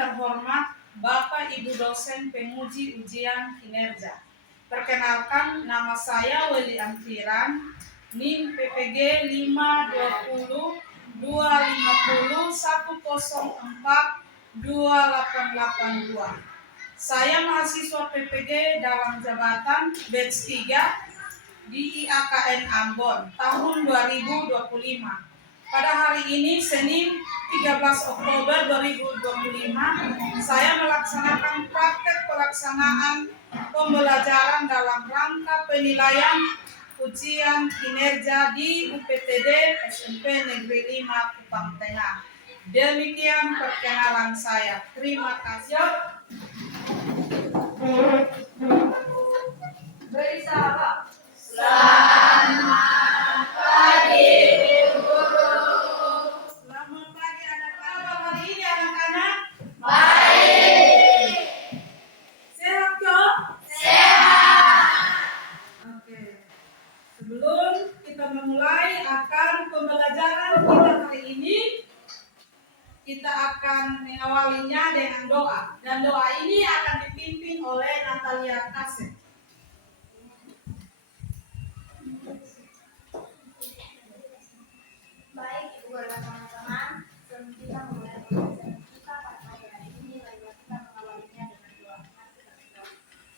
terhormat Bapak Ibu dosen penguji ujian kinerja. Perkenalkan, nama saya Weli Amfiran, NIM PPG 520 250 104 2882. Saya mahasiswa PPG dalam jabatan batch 3 di IAKN Ambon tahun 2025. Pada hari ini, Senin 13 Oktober 2025, saya melaksanakan praktek pelaksanaan pembelajaran dalam rangka penilaian ujian kinerja di UPTD SMP Negeri 5 Kupang Tengah. Demikian perkenalan saya. Terima kasih. Beri salam. Selamat pagi, Guru. Selamat pagi, anak-anak. Hari ini anak-anak baik. Sehat kok? Sehat. Oke. Sebelum kita memulai akan pembelajaran kita hari ini, kita akan mengawalinya dengan doa. Dan doa ini akan dipimpin oleh Natalia Kasem. Baik, Ibu dan teman-teman, sebelum kita mulai pembelajaran kita pada pagi hari ini, marilah kita mengawalinya dengan doa.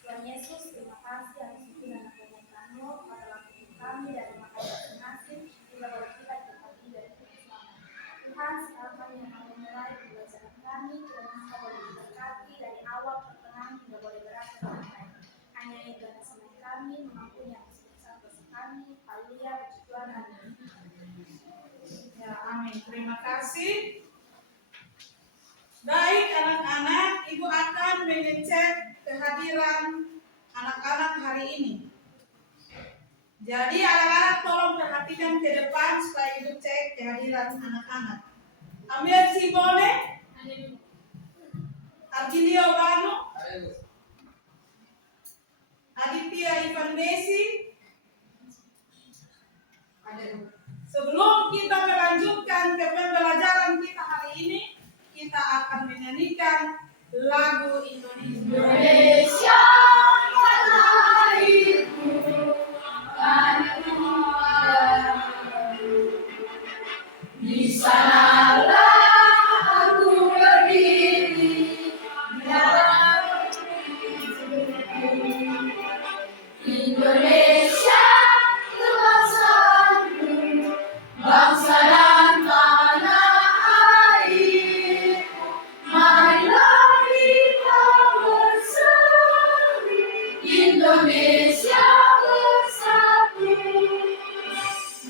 Tuhan Yesus, terima kasih atas hubungan dan pemberkatan-Mu pada waktu kami dan makan masing-masing, hingga boleh kita diberkati dari keselamatan. Tuhan, sekarang kami akan memulai pembelajaran kami, kiranya Engkau boleh diberkati dari awal pertengahan hingga boleh berakhir dengan baik. Hanya itu atas nama kami, mengampuni yang besar dosa kami. Haleluya, puji Tuhan, amin. Ya, amin. Terima kasih. Baik anak-anak, Ibu akan mengecek kehadiran anak-anak hari ini. Jadi anak-anak tolong perhatikan ke depan supaya Ibu cek kehadiran anak-anak. Amir Simone, Argilio Banu, Aditya Ivan Messi. Sebelum kita melanjutkan ke pembelajaran kita hari ini, kita akan menyanyikan lagu Indonesia. Di sanalah aku berdiri, Indonesia kebangsaanku, bangsa dan tanah airku, marilah kita bersatu, Indonesia bersatu.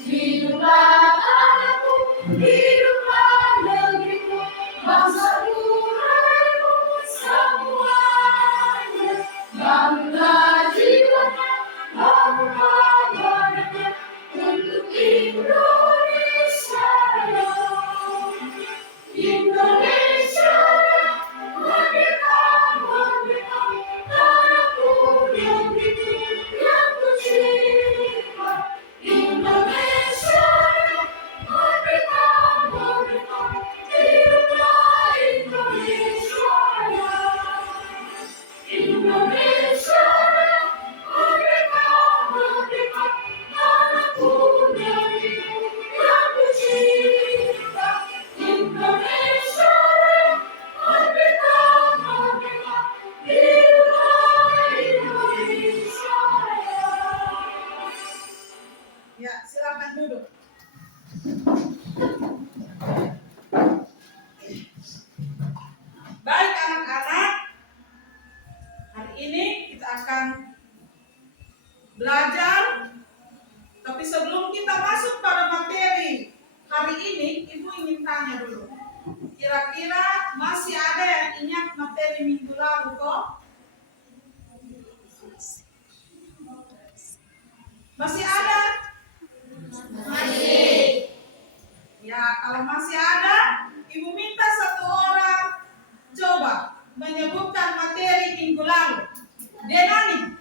Hiduplah anakku, hiduplah negeriku, bangsaku, rakyatku semuanya. Bangunlah jiwanya, bangunlah badannya untuk Indonesia. Indonesia merdeka, merdeka, tanahku, negeriku yang kucinta. Indonesia merdeka, merdeka, hiduplah Indonesia. Indonesia merdeka, merdeka, tanahku, negeriku yang kucinta. Indonesia merdeka, merdeka, hiduplah Indonesia. Ya, silakan duduk. Baik anak-anak, hari ini kita akan belajar. Tapi sebelum kita masuk pada materi hari ini, Ibu ingin tanya dulu. Kira-kira masih ada yang ingat materi minggu lalu kok? Masih ada? Masih. Ya, kalau masih ada, Ibu minta satu orang coba menyebutkan materi minggu lalu. Denani.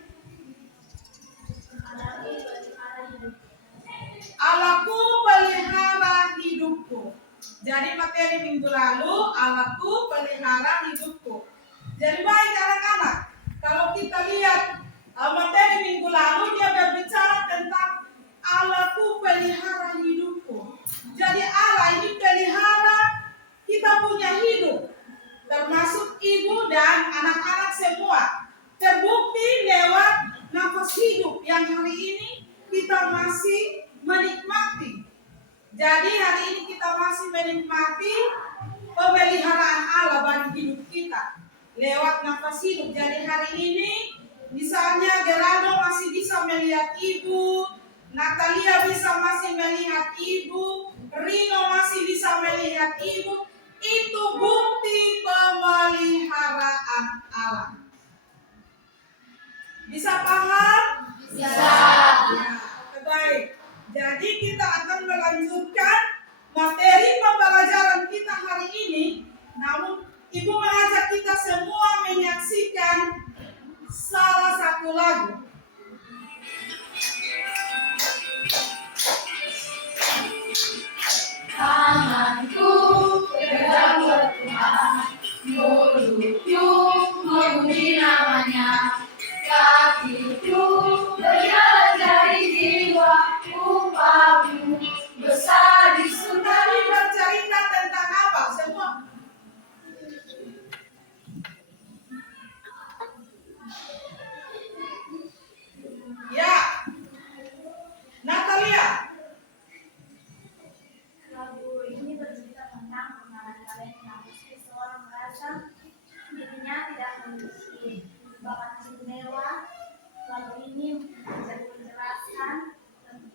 Allahku pelihara hidupku. Jadi materi minggu lalu, Allahku pelihara hidupku. kita lihat materi minggu lalu dia berbicara tentang Allah itu pelihara hidupku. Jadi Allah ini pelihara kita punya hidup, termasuk ibu dan anak-anak semua. Terbukti lewat nafas hidup yang hari ini kita masih menikmati. Jadi hari ini kita masih menikmati pemeliharaan Allah bagi hidup kita lewat nafas hidup. Jadi hari ini misalnya Gerardo masih bisa melihat ibu, Natalia masih melihat ibu, Rino masih bisa melihat ibu. Itu bukti pemeliharaan Allah. Bisa paham? Bisa. Baik. Jadi kita akan melanjutkan materi pembelajaran kita hari ini. Namun Ibu mengajak kita semua menyaksikan salah satu lagu. Tanganku pegang Tuhan, mulutku memuji namanya, kakiku berjalan dari jiwa, upamu besar di surga. Tadi bercerita tentang apa semua? Ya, Natalia. Lagu ini bercerita tentang pengalaman talenta. Meski seorang merasa dirinya tidak memiliki bakat istimewa, lagu ini menjelaskan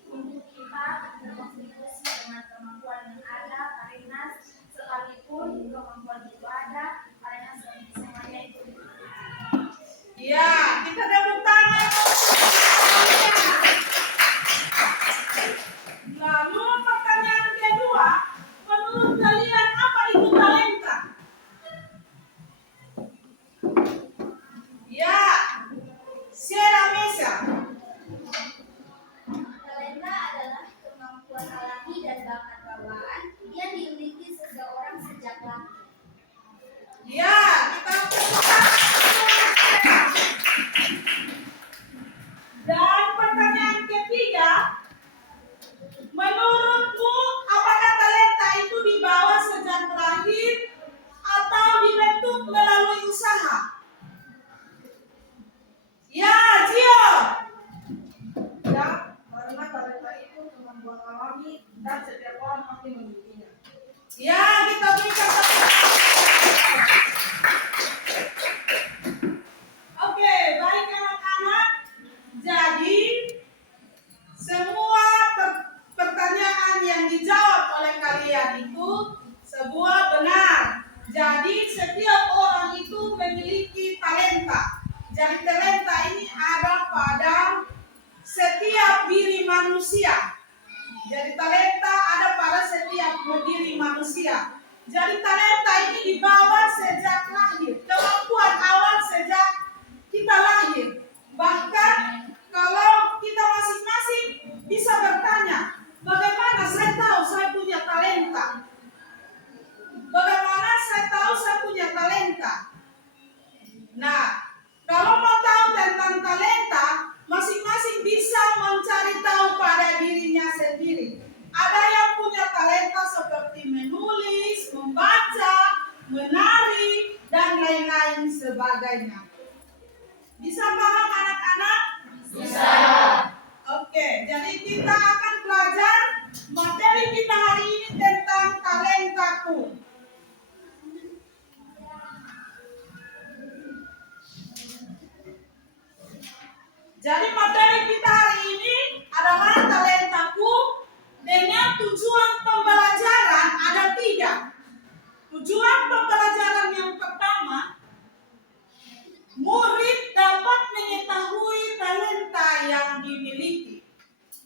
untuk kita berkontribusi dengan kemampuan yang ada, karena sekalipun kemampuan itu ada, karena semuanya itu. Ya, kita tepuk tangan. Lalu pertanyaan kedua, menurut kalian apa itu talenta? Ya, Sera Mesa. Talenta adalah kemampuan alami dan bakat bawaan yang dimiliki seseorang sejak lahir. Ya, kita tepuk tangan. Dan pertanyaan ketiga, menurutmu apakah talenta itu dibawa sejak lahir atau dibentuk melalui usaha? Ya, Gio. Ya, karena talenta itu kemampuan alami dan setiap orang pasti memilikinya. Ya, kita berikan tepuk tangan. Oke, baik anak-anak. Jadi semua pertanyaan yang dijawab oleh kalian itu sebuah benar. Jadi setiap orang itu memiliki talenta. Jadi talenta ini ada pada setiap diri manusia. Jadi talenta ada pada setiap diri manusia. Jadi talenta ini dibawa sejak lahir. Kemampuan awal sejak kita lahir. Bahkan kalau kita masing-masing bisa bertanya, bagaimana saya tahu saya punya talenta? Bagaimana saya tahu saya punya talenta? Nah, kalau mau tahu tentang talenta, masing-masing bisa mencari tahu pada dirinya sendiri. Ada yang punya talenta seperti menulis, membaca, menari, dan lain-lain sebagainya. Bisa paham anak-anak? Bisa. Oke, jadi kita akan belajar materi kita hari ini tentang talentaku. Jadi materi kita hari ini adalah talentaku dengan tujuan pembelajaran ada 3. Tujuan pembelajaran yang pertama, murid dapat mengetahui talenta yang dimiliki.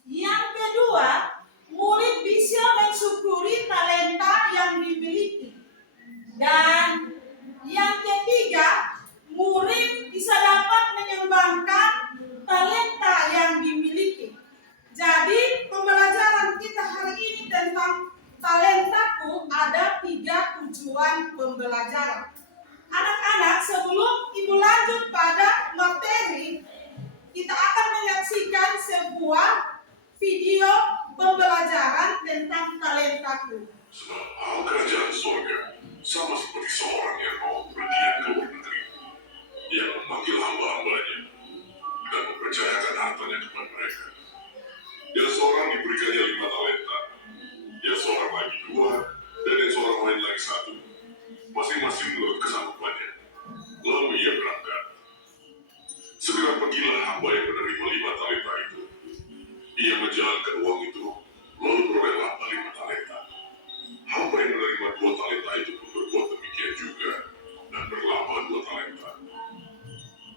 Yang kedua, murid bisa mensyukuri talenta yang dimiliki. Dan yang ketiga, murid bisa dapat mengembangkan talenta seorang yang mau berpergian ke luar negeri, yang memanggil hamba-hambanya dan mempercayakan hartanya kepada mereka. Yang seorang diberikannya 5 talenta, yang seorang lagi 2, dan yang seorang lain lagi 1, masing-masing menurut kesanggupannya. Lalu ia berangkat. Segera pergilah hamba yang menerima 5 talenta itu. Ia menjalankan uang itu, lalu berolehlah 5 talenta. Hamba yang menerima 2 talenta itu pun berbuat demikian juga, dan berlama 2 talenta.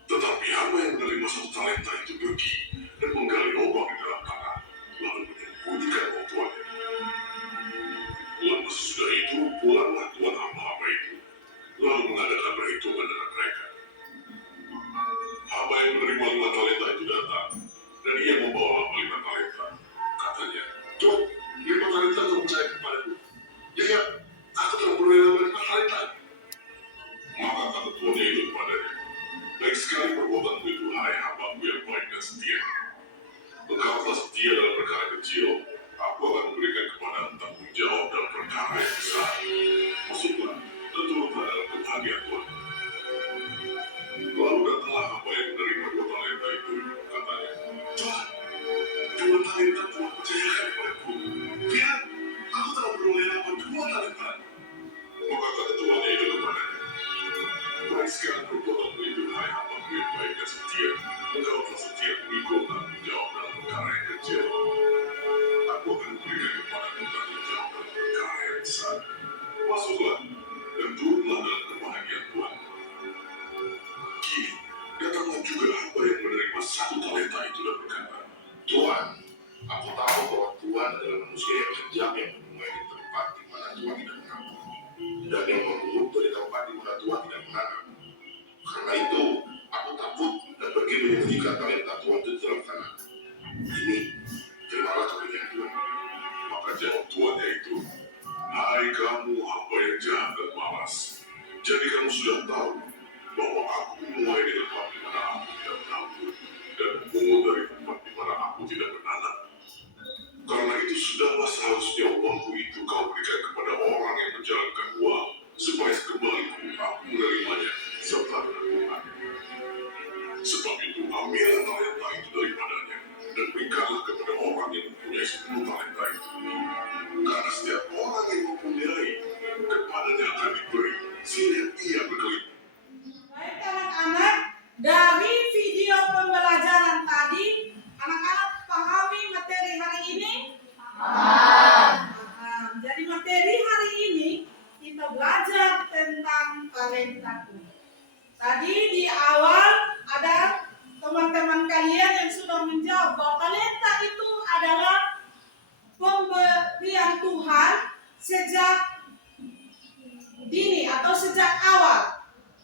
Tetapi hamba yang menerima 1 talenta itu pergi dan menggali lubang di dalam tanah, lalu menyembunyikan uang tuannya. Lalu sesudah itu pulanglah tuan hamba-hamba itu, lalu mengadakan perhitungan dengan mereka. Hamba yang menerima 5 talenta itu datang, dan ia membawa 5 talenta. Katanya, "Tuan, 5 talenta kamu percaya kepadaku. Lihat, aku telah beroleh 5 talenta." Maka kata tuannya itu kepadanya, "Baik sekali perbuatanmu itu, hai hambaku yang baik dan setia. Engkau telah setia dalam perkara kecil, aku akan memberikan kepadamu tanggung jawab dalam perkara yang besar. Masuklah, dan turutlah dalam kebahagiaan Tuhan." Lalu datanglah hamba yang menerima 2 talenta itu, katanya, "Tuan, 2 talenta Tuhan percayakan kepadaku. Lihat, aku telah beroleh 2 talenta." Maka kata tuannya itu kepadanya, "Baik sekali perbuatanmu itu, hai hambaku yang baik dan setia. Engkau telah setia memikul tanggung jawab dalam perkara yang kecil. Aku akan memberikan kepadamu tanggung jawab dalam perkara yang besar. Masuklah, dan turutlah dalam kebahagiaan Tuhan." Kini, datanglah juga hamba yang menerima 1 talenta itu dan berkata, "Tuan, aku tahu bahwa Tuhan adalah manusia yang kejam yang memulai di tempat di mana Tuhan tidak mengampuni, dan yang memburuk dari tempat di mana Tuhan tidak menanam. Karena itu, aku takut dan pergi menyembunyikan talenta Tuhan itu dalam tanah. Ini, terimalah karunia Tuhan." Maka jawab tuannya itu, "Hai kamu hamba yang jahat dan malas, jadi kamu sudah tahu bahwa aku memulai di tempat di mana aku tidak menabur, dan memungut dari tempat di mana aku tidak menanam. Karena itu sudahlah seharusnya uangku itu kau berikan kepada orang yang menjalankan uang, supaya sekembaliku aku menerimanya serta menanggungannya. Sebab itu ambillah talenta itu daripadanya, dan berikanlah kepada orang yang mempunyai 10 talenta itu. Karena setiap orang yang mempunyai, kepadanya akan diberi, sehingga ia berkeliling." Baik anak-anak, dari video pembelajaran tadi, anak-anak pahami materi hari ini? Paham. Jadi materi hari ini kita belajar tentang talenta. Tadi di awal ada teman-teman kalian yang sudah menjawab bahwa talenta itu adalah pemberian Tuhan sejak dini atau sejak awal.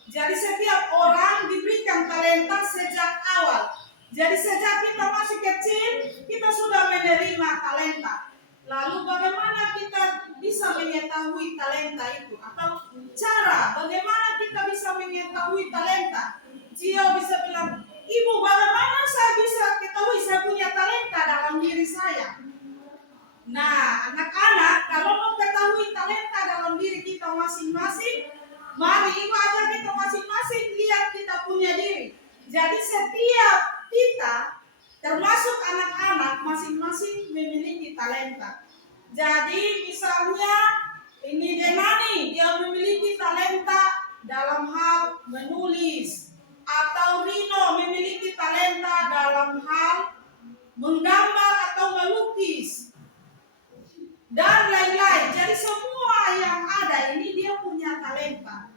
Jadi setiap orang diberikan talenta sejak awal. Jadi sejak kita masih kecil, kita sudah menerima talenta. Lalu bagaimana kita bisa mengetahui talenta itu? Atau cara bagaimana kita bisa mengetahui talenta? Cio bisa bilang, "Ibu, bagaimana saya bisa ketahui saya punya talenta dalam diri saya?" Nah, anak-anak, kalau mau ketahui talenta dalam diri kita masing-masing, mari ibu ajar kita masing-masing lihat kita punya diri. Jadi setiap kita, termasuk anak-anak, masing-masing memiliki talenta. Jadi misalnya ini Denani, dia memiliki talenta dalam hal menulis. Atau Rino memiliki talenta dalam hal menggambar atau melukis. Dan lain-lain. Jadi semua yang ada ini dia punya talenta.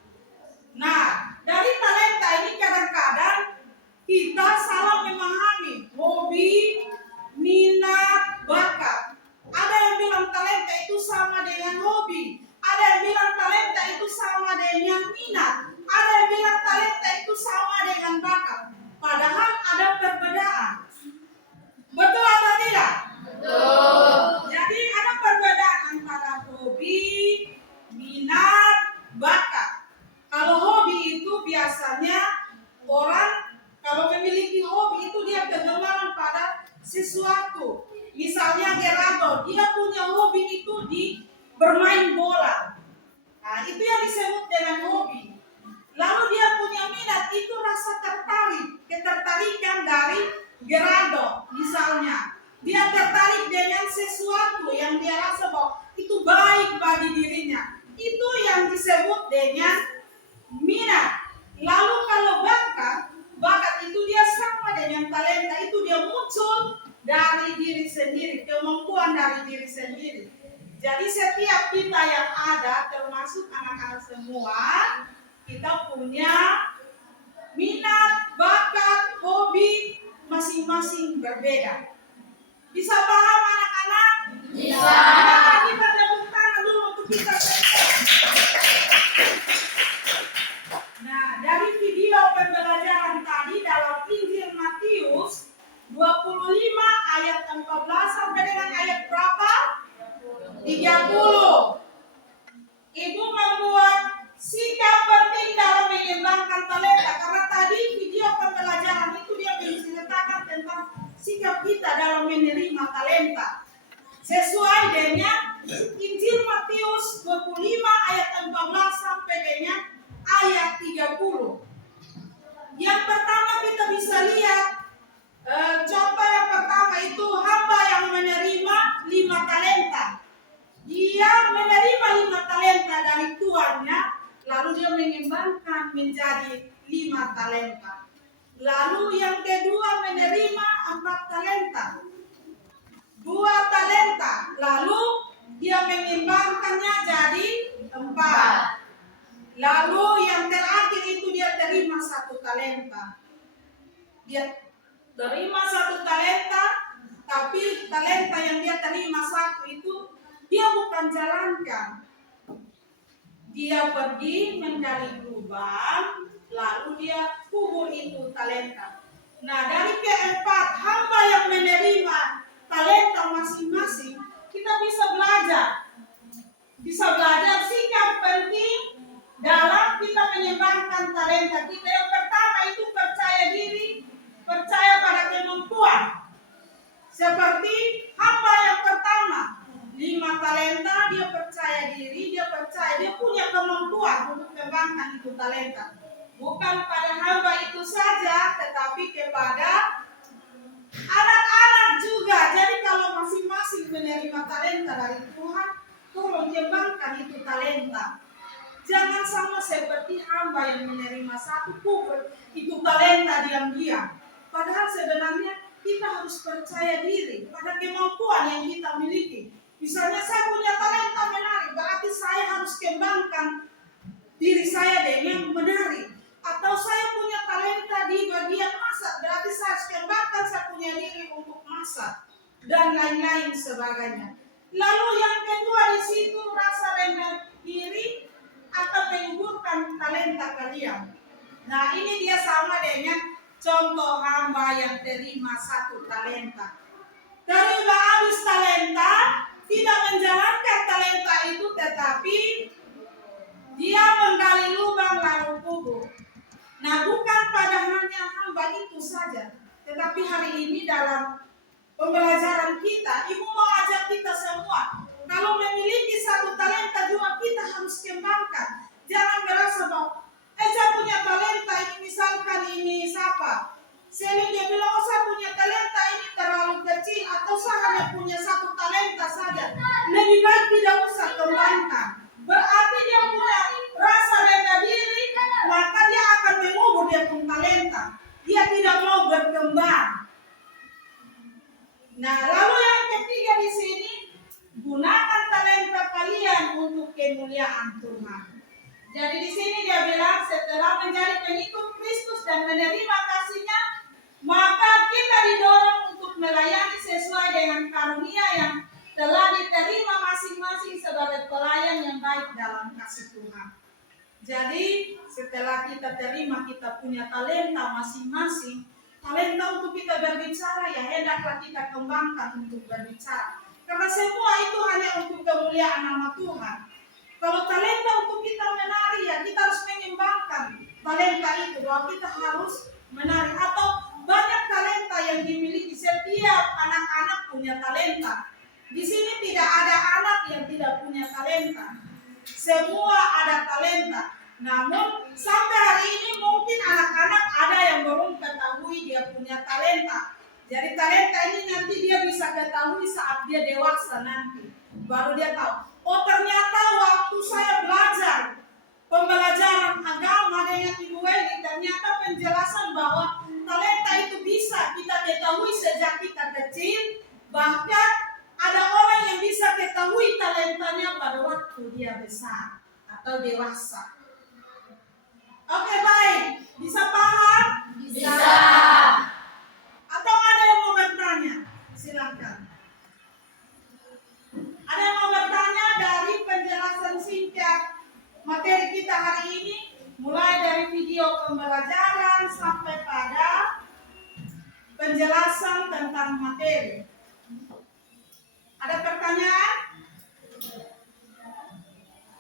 Nah, dari talenta ini kadang-kadang kita salah memahami hobi, minat, bakat. Ada yang bilang talenta itu sama dengan hobi. Ada yang bilang talenta itu sama dengan minat. Ada yang bilang talenta itu sama sendiri. Jadi setiap kita yang ada, termasuk anak-anak semua, kita punya minat, bakat, hobi masing-masing berbeda. Bisa paham anak-anak? Bisa. Nah, kita tepuk tangan dulu untuk kita. Nah, dari video pembelajaran tadi dalam Injil Matius 25 ayat 14 sampai dengan ayat berapa? 30. Ibu membuat sikap penting dalam mengembangkan talenta, karena tadi video pembelajaran itu dia menceritakan tentang sikap kita dalam menerima talenta. Sesuai dengan Injil Matius 25 ayat 14 sampai dengan ayat 30. Yang pertama kita bisa lihat contoh yang pertama itu hamba yang menerima 5 talenta. Dia menerima 5 talenta dari tuannya, lalu dia mengembangkan menjadi 5 talenta. Lalu yang kedua menerima 4 talenta, 2 talenta, lalu dia mengembangkannya jadi 4. Lalu yang terakhir itu dia terima 1 talenta. Dia terima 1 talenta, tapi talenta yang dia terima 1 itu dia bukan jalankan. Dia pergi menggali lubang, lalu dia kubur itu talenta. Nah, dari keempat hamba yang menerima talenta masing-masing, kita bisa belajar. Bisa belajar sikap penting dalam kita mengembangkan talenta kita. Yang pertama itu percaya diri, percaya pada kemampuan. Seperti hamba yang pertama, 5 talenta, dia percaya diri, dia percaya dia punya kemampuan untuk mengembangkan itu talenta. Bukan pada hamba itu saja, tetapi kepada anak-anak juga. Jadi kalau masing-masing menerima talenta dari Tuhan, tolong kembangkan itu talenta. Jangan sama seperti hamba yang menerima 1 kubur itu talenta diam-diam. Padahal sebenarnya kita harus percaya diri pada kemampuan yang kita miliki. Misalnya saya punya talenta menari, berarti saya harus kembangkan diri saya dengan menari. Atau saya punya talenta di bagian masak, berarti saya harus kembangkan saya punya diri untuk masak. Dan lain-lain sebagainya. Lalu yang kedua di situ rasa rendah diri akan menguburkan talenta kalian. Nah, ini dia sama dengan contoh hamba yang terima 1 talenta. Terima habis talenta, tidak menjalankan talenta itu, tetapi dia menggali lubang lalu kubur. Nah, bukan pada hanya hamba itu saja, tetapi hari ini dalam pembelajaran kita, Ibu mau ajak kita semua, kalau memiliki 1 talenta juga kita harus kembangkan. Jangan merasa bahwa saya punya talenta ini, misalkan ini siapa? Selin dia bilang, oh saya punya talenta ini terlalu kecil, atau saya hanya punya 1 talenta saja. Lebih baik tidak usah kembangkan. Berarti dia punya rasa rendah diri, maka dia akan mengubur dia punya talenta. Dia tidak mau berkembang. Nah, lalu yang ketiga di sini, gunakan talenta kalian untuk kemuliaan Tuhan. Jadi di sini dia bilang setelah menjadi pengikut Kristus dan menerima kasih-Nya, maka kita didorong untuk melayani sesuai dengan karunia yang telah diterima masing-masing sebagai pelayan yang baik dalam kasih Tuhan. Jadi setelah kita terima kita punya talenta masing-masing, talenta untuk kita berbicara, ya hendaklah kita kembangkan untuk berbicara. Karena semua itu hanya untuk kemuliaan nama Tuhan. Kalau talenta untuk kita menari, ya kita harus mengembangkan talenta itu, bahwa kita harus menari. Atau banyak talenta yang dimiliki, setiap anak-anak punya talenta. Di sini tidak ada anak yang tidak punya talenta. Semua ada talenta. Namun sampai hari ini mungkin anak-anak ada yang belum ketahui dia punya talenta. Jadi talenta ini nanti dia bisa ketahui saat dia dewasa nanti. Baru dia tahu. Oh ternyata waktu saya belajar pembelajaran agama dengan Ibu Weli, ternyata penjelasan bahwa talenta itu bisa kita ketahui sejak kita kecil. Bahkan ada orang yang bisa atau dewasa. Oke, baik. Bisa paham? Bisa. Atau ada yang mau bertanya? Silakan. Ada yang mau bertanya dari penjelasan singkat materi kita hari ini, mulai dari video pembelajaran sampai pada penjelasan tentang materi. Ada pertanyaan?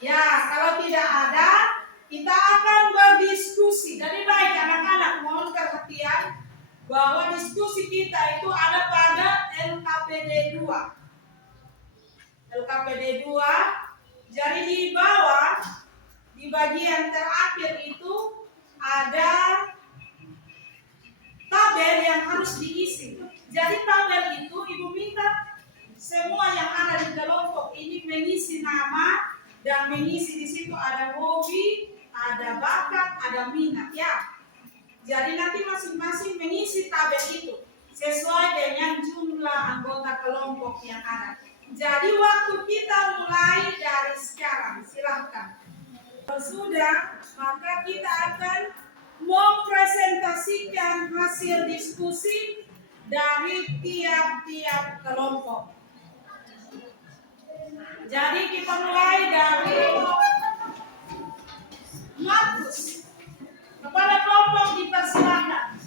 Ya, kalau tidak ada, kita akan berdiskusi. Jadi baik anak-anak, mohon perhatian bahwa diskusi kita itu ada pada LKPD 2. LKPD 2, jadi di bawah, di bagian terakhir itu ada tabel yang harus diisi. Jadi tabel itu Ibu minta semua yang ada di kelompok ini mengisi nama dan mengisi di situ ada hobi, ada bakat, ada minat ya. Jadi nanti masing-masing mengisi tabel itu sesuai dengan jumlah anggota kelompok yang ada. Jadi waktu kita mulai dari sekarang, silahkan. Kalau sudah, maka kita akan mempresentasikan hasil diskusi dari tiap-tiap kelompok. Jadi kita mulai dari Markus. Kepada kelompok dipersilakan.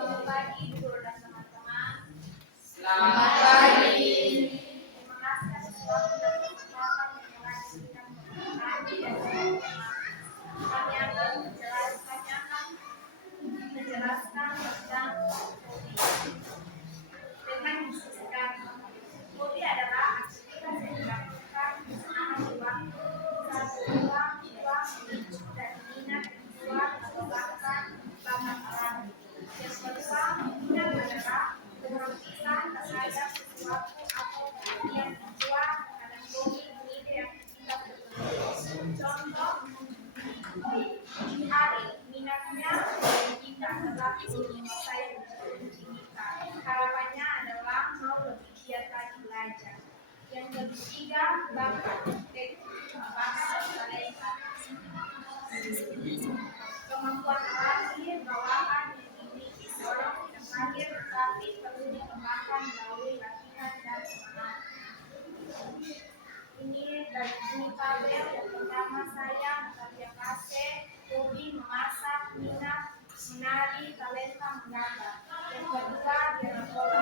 Selamat pagi, guru dan teman-teman. Selamat pagi. Terima kasih atas waktu dan kesempatan memulai sidang pembukaan di SMA. Kami akan menjelaskan tentang hobi. Dengan diskusikan, hobi adalah aktivitas yang dilakukan selama di waktu saat ruang, memicu dan minat visual atau bahkan bakat alami. Yang kedua, minat adalah ketertarikan terhadap sesuatu atau perhatian visual terhadap hobi, ide, aktivitas tertentu. Contoh, Ari, minatnya kita, tetapi ingin saya menjadi kita. Harapannya adalah mau lebih giat lagi belajar. Yang ketiga, bakat, bakat talenta. Kemampuan alami bawaan yang dimiliki seorang tidak lahir, tetapi perlu dikembangkan melalui latihan dan semangat. Ini tabel yang pertama saya Natalia Kase, hobi memasak, minat menari, talenta menggambar. Yang kedua Dera Bola,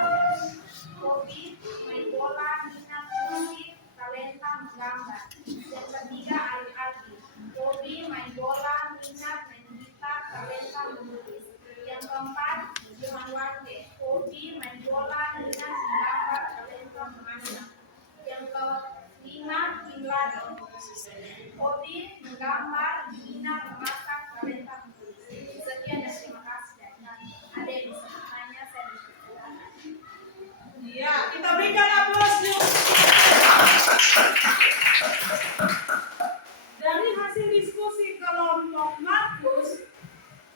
hobi main bola, minat musik, talenta menggambar. Yang ketiga Ali Adi, hobi main bola, minat main gitar, talenta menulis. Yang keempat Johan Wande, hobi main bola, minat menggambar, talenta memasak. Yang kelima Kim Lado, hobi menggambar, minat memasak, talenta menulis. Sekian dan terima kasih dari kami. Ada yang bisa bertanya, saya bersilakan. Ya, kita berikan aplaus dulu. Dari hasil diskusi kelompok Markus,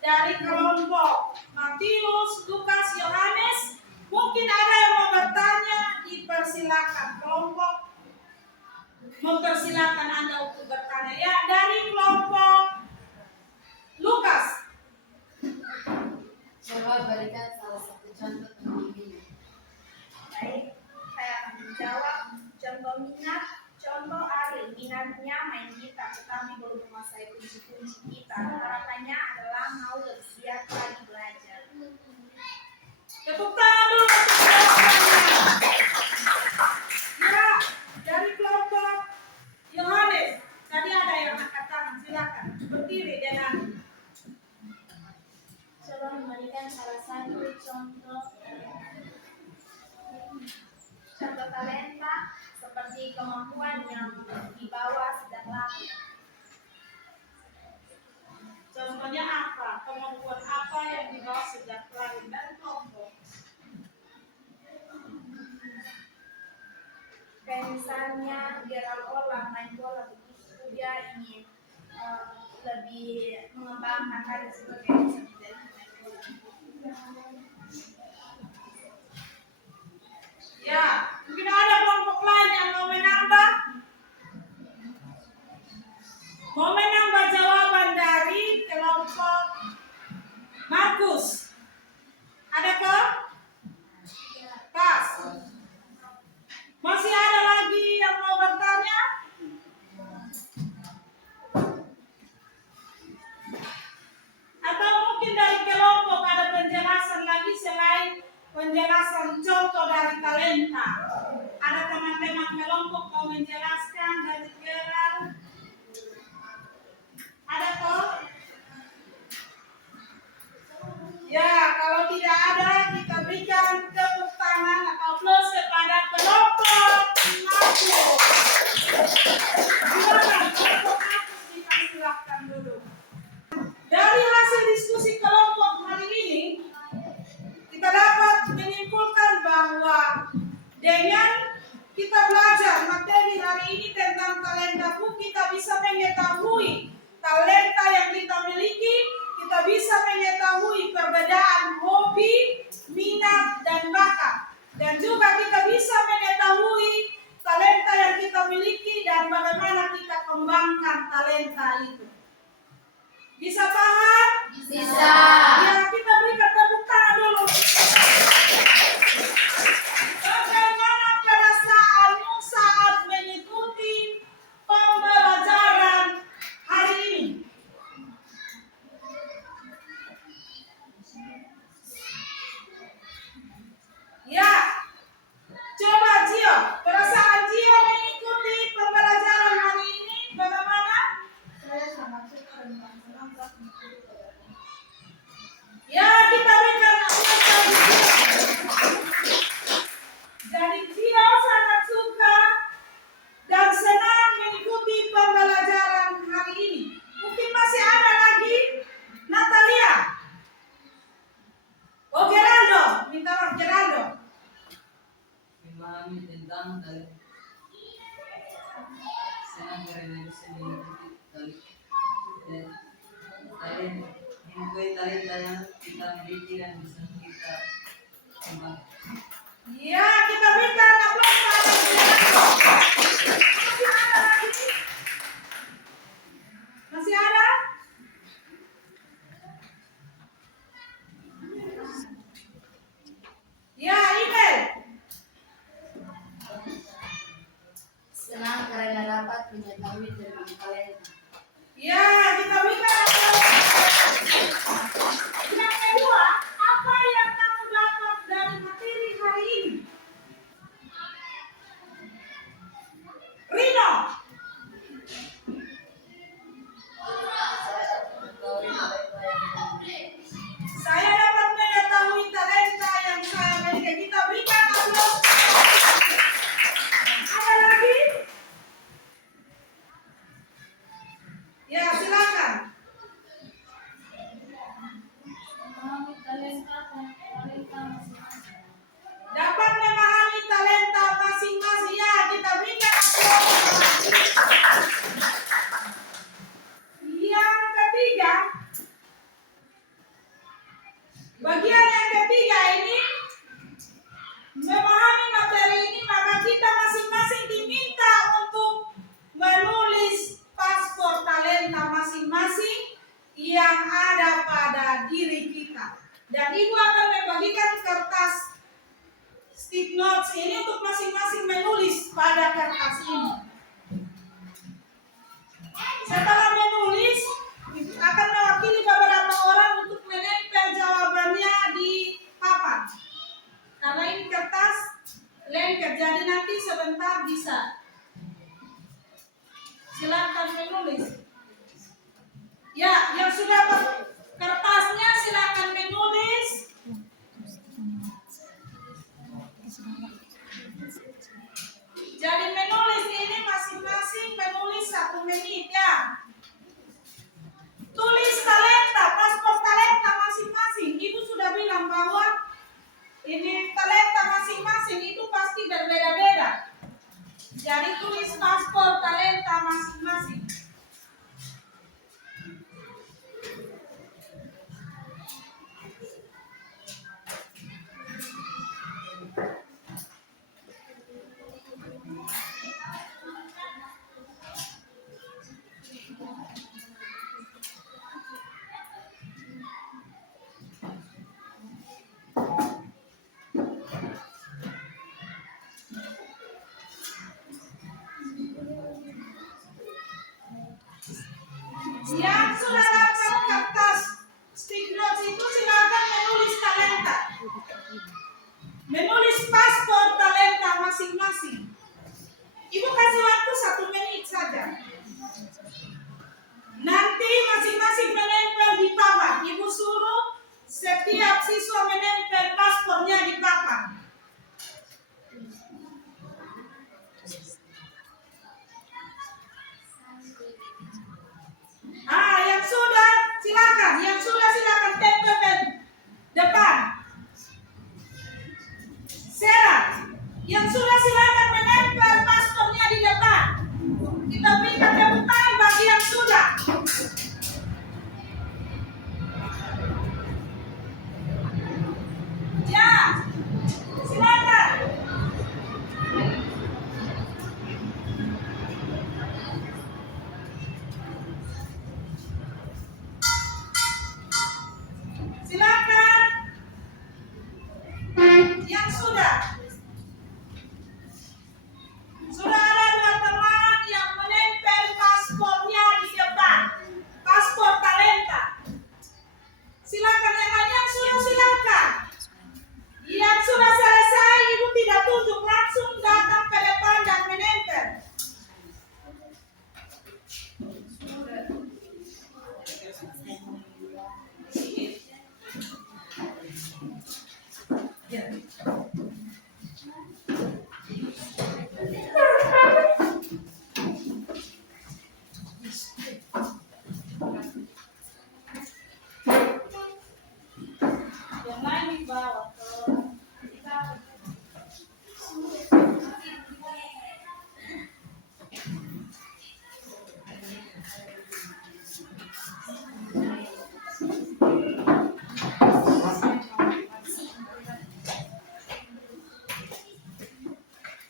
dari kelompok Matius, Lukas, Yohanes, mungkin ada yang mau bertanya, dipersilakan kelompok, mempersilakan Anda untuk bertanya. Ya, dari kelompok Lukas. Coba berikan salah satu contoh tentang ini. Baik, saya akan menjawab. Contoh minat, contoh Ari, minatnya main gitar, tetapi belum menguasai kunci-kunci gitar. Harapannya adalah mau lebih giat lagi belajar. Tepuk tangan dulu untuk kelompoknya. Ya, dari kelompok Yohanes. Tadi ada yang angkat tangan, silakan berdiri dengan. Coba memberikan salah satu contoh talenta seperti kemampuan yang dibawa sejak lahir. Contohnya apa? Kemampuan apa yang dibawa sejak lahir dari kelompok? Kayak misalnya Gerald Ola main bola begitu, dia ingin lebih mengembangkan karir sebagai main bola. contoh dari talenta. Ada teman-teman kelompok mau menjelaskan dari Gerald? Ada kok? Ya, kalau tidak ada, kita berikan tepuk tangan atau plus kepada kelompok aku. Silakan, kelompok aku dipersilahkan dulu. Dari hasil diskusi kelompok hari ini, kita dapat menyimpulkan bahwa dengan kita belajar materi hari ini tentang talenta, kita bisa mengetahui talenta yang kita miliki, kita bisa mengetahui perbedaan hobi, minat, dan bakat. Dan juga kita bisa mengetahui talenta yang kita miliki dan bagaimana kita kembangkan talenta itu. Bisa paham? Bisa. Ya, kita berikan tepuk tangan dulu. Bagaimana perasaanmu saat mengikuti pembelajaran hari ini? Ya, coba Gio, perasaan Gio mengikuti pembelajaran hari ini bagaimana? Saya sangat suka dan senang saat mengikuti pelajaran. Ya, kita berikan aplaus. Jadi Gio sangat suka dan senang mengikuti pembelajaran hari ini. Mungkin masih ada lagi Natalia. Oh, Geraldo, minta maaf Geraldo. Memahami tentang talenta. Senang karena bisa mengikuti talenta yang kita miliki dan bisa kita kembangkan. Ya, kita berikan aplaus pada Geraldo. Masih ada lagi? Masih ada? Ya, Ibel. Senang karena dapat mengetahui tentang talenta. Ya, kita berikan aplaus. Yang kedua, apa yang kamu dapat dari materi hari ini? Rino. Saya dapat mengetahui talenta yang saya miliki. Kita berikan aplaus. Ada lagi? Ya, silakan. Memahami talenta masing-masing. Dapat memahami talenta masing-masing. Ya, kita berikan aplaus. Yang ketiga, bagian yang ketiga ini memahami materi ini, maka kita masing-masing diminta untuk menulis paspor talenta masing-masing yang ada pada diri kita. Dan Ibu akan membagikan kertas stick notes ini untuk masing-masing menulis pada kertas ini. Setelah menulis, akan mewakili beberapa orang untuk menempel jawabannya di papan. Karena ini kertas lengket, jadi nanti sebentar bisa. Silakan menulis. Ya, yang sudah dapat kertasnya silakan menulis. Jadi menulis ini masing-masing menulis 1 menit ya. Tulis talenta, paspor talenta masing-masing. Ibu sudah bilang bahwa ini talenta masing-masing itu pasti berbeda-beda. Jadi tulis paspor talenta masing-masing. Yang sudah dapat kertas stick notes itu silakan menulis talenta. Menulis masing-masing. Ibu kasih waktu 1 menit saja. Nanti masing-masing menempel di papan. Ibu suruh setiap siswa menempel paspornya di papan. Yang sudah silakan. Yang sudah silakan tempel ke depan. Sarah, yang sudah silakan menempel paspornya di depan. Kita berikan tepuk tangan bagi yang sudah. Ya, silakan. Silakan. Yang sudah. Sudah ada 2 teman yang menempel paspornya di depan. Paspor talenta. Silakan yang lain yang sudah silakan. Yang sudah selesai, ibu tidak tunjuk, langsung datang ke depan dan menempel. Yang lain di bawah.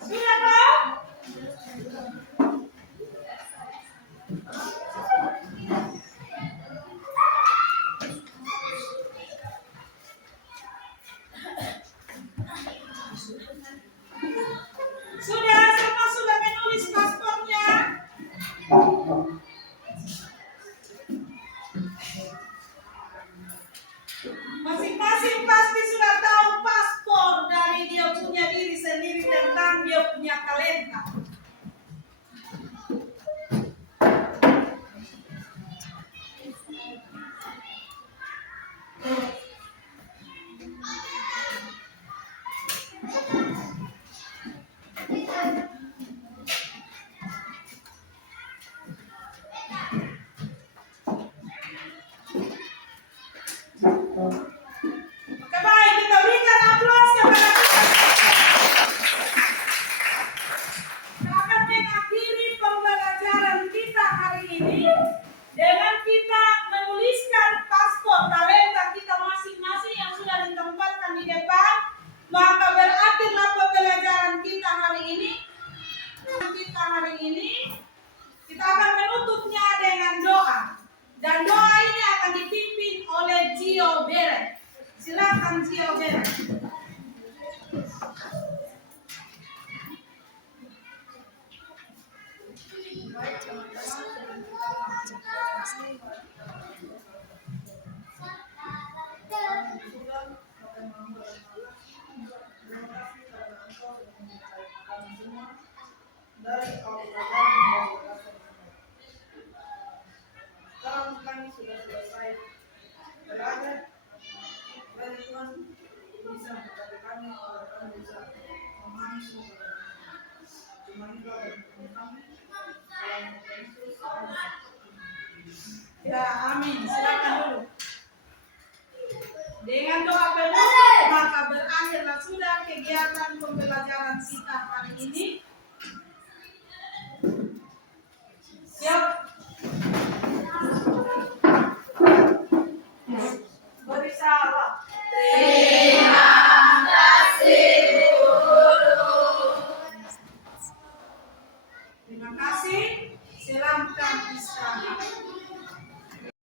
Sudah tahu? Sudah, semua sudah menulis paspornya. Masing-masing pasti sudah tahu paspor dari dia punya diri sendiri tentang dia punya talenta. Oke, baik, kita berikan aplaus kepada kita. Kita akan mengakhiri pembelajaran kita hari ini dengan kita menuliskan paspor talenta kita masing-masing yang sudah ditempatkan di depan. Maka berakhirlah pembelajaran kita hari ini. Kita akan menutupnya dengan doa. Dan doa ini akan dipimpin oleh Gio Beret. Silakan Gio Beret. Baik, teman-teman. Dari sekarang kami sudah selesai belajar dari Tuhan bisa memberkati kami agar kami bisa memahami semua cuma itu akan kami dalam Yesus. Ya, amin. Silakan dulu. Dengan doa penutup maka berakhirlah sudah kegiatan pembelajaran kita hari ini. Siap.